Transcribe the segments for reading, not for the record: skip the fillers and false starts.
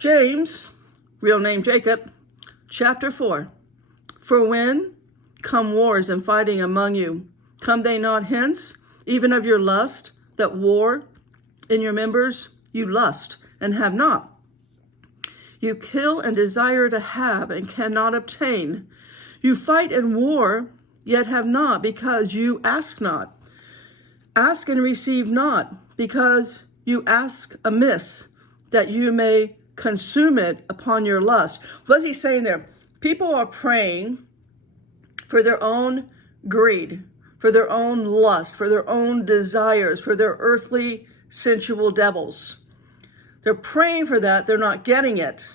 James, real name Jacob, chapter 4. For when come wars and fighting among you, come they not hence, even of your lust, that war in your members you lust and have not? You kill and desire to have and cannot obtain. You fight and war, yet have not, because you ask not. Ask and receive not, because you ask amiss, that you may consume it upon your lust. What's he saying there? People are praying for their own greed, for their own lust, for their own desires, for their earthly sensual devils. They're praying for that. They're not getting it.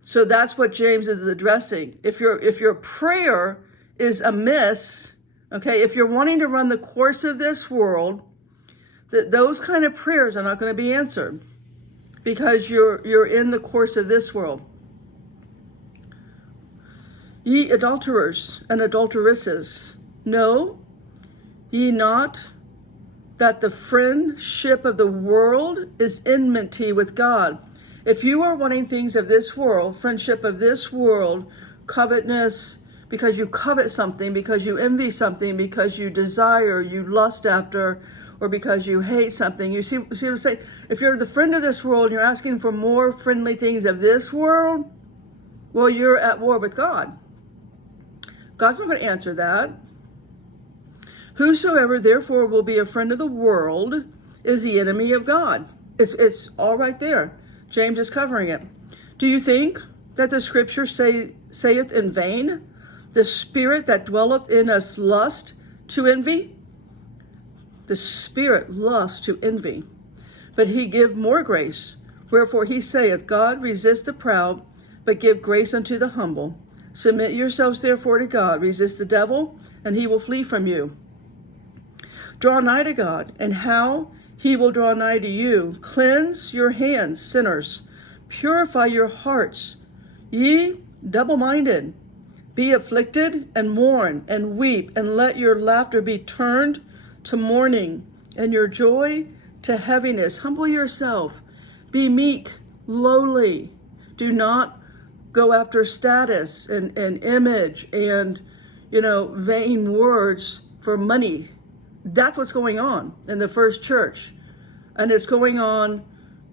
So that's what James is addressing. If your prayer is amiss, okay, if you're wanting to run the course of this world, those kind of prayers are not going to be answered because you're in the course of this world. Ye adulterers and adulteresses, know ye not that the friendship of the world is enmity with God? If you are wanting things of this world, friendship of this world, covetousness, because you covet something, because you envy something, because you desire, you lust after, or because you hate something. You see what I'm saying? If you're the friend of this world and you're asking for more friendly things of this world, well, you're at war with God. God's not going to answer that. Whosoever therefore will be a friend of the world is the enemy of God. It's all right there. James is covering it. Do you think that the scripture saith in vain, the spirit that dwelleth in us lust to envy? The spirit lusts to envy. But he give more grace. Wherefore he saith, God resist the proud, but give grace unto the humble. Submit yourselves therefore to God. Resist the devil, and he will flee from you. Draw nigh to God, and how he will draw nigh to you. Cleanse your hands, sinners. Purify your hearts, ye double-minded. Be afflicted, and mourn, and weep, and let your laughter be turned to mourning, and your joy to heaviness. Humble yourself. Be meek, lowly. Do not go after status and image and, vain words for money. That's what's going on in the first church. And it's going on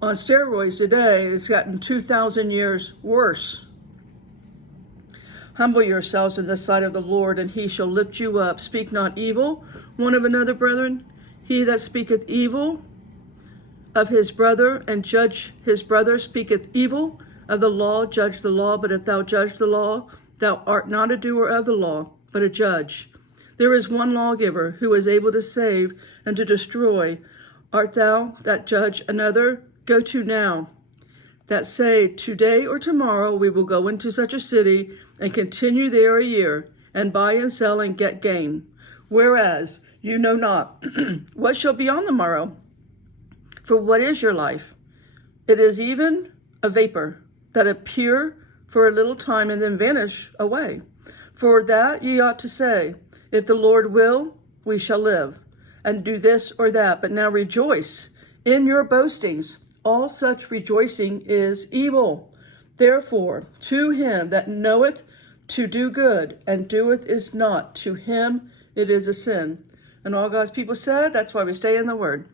steroids today. It's gotten 2,000 years worse. Humble yourselves in the sight of the Lord, and he shall lift you up. Speak not evil one of another, brethren. He that speaketh evil of his brother and judge his brother speaketh evil of the law. Judge the law, but if thou judge the law, thou art not a doer of the law, but a judge. There is one lawgiver who is able to save and to destroy. Art thou that judge another? Go to now, that say, today or tomorrow we will go into such a city and continue there a year, and buy and sell and get gain. Whereas you know not what shall be on the morrow. For what is your life? It is even a vapor that appear for a little time and then vanish away. For that ye ought to say, if the Lord will, we shall live, and do this or that. But now rejoice in your boastings. All such rejoicing is evil. Therefore, to him that knoweth to do good and doeth is not, to him it is a sin. And all God's people said, that's why we stay in the word.